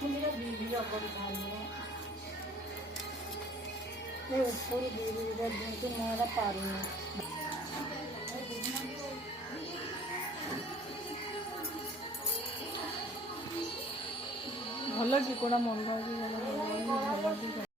ଦେଖୁନି ବିରି କରିଥାନ୍ତି ଉପରୁ ବିରି ଦିଅନ୍ତି ମୁଁ ଏଇଟା ପାରୁନି। ଭଲ କି କୋଉଟା ମନ୍ଦ କି ଭଲ